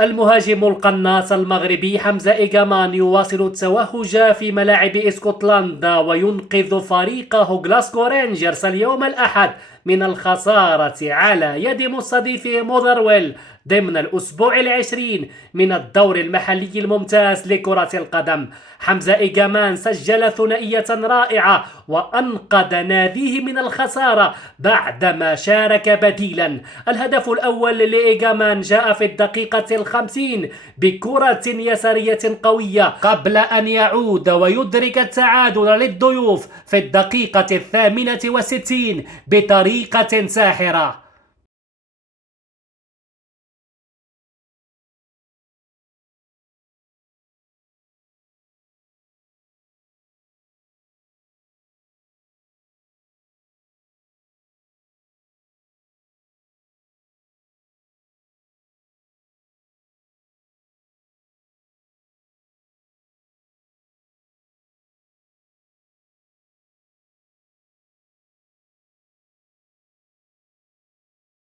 المهاجم القناص المغربي حمزة إيغامان يواصل التوهج في ملاعب اسكتلندا وينقذ فريقه غلاسكو رينجرز اليوم الأحد من الخسارة على يد مستضيفه موذرويل ضمن الأسبوع العشرين من الدور المحلي الممتاز لكرة القدم. حمزة إيغامان سجل ثنائية رائعة وأنقذ ناديه من الخسارة بعدما شارك بديلا. الهدف الأول لإيغامان جاء في الدقيقة 50 بكرة يسارية قوية قبل أن يعود ويدرك التعادل للضيوف في الدقيقة 68 بطريقة ساحرة.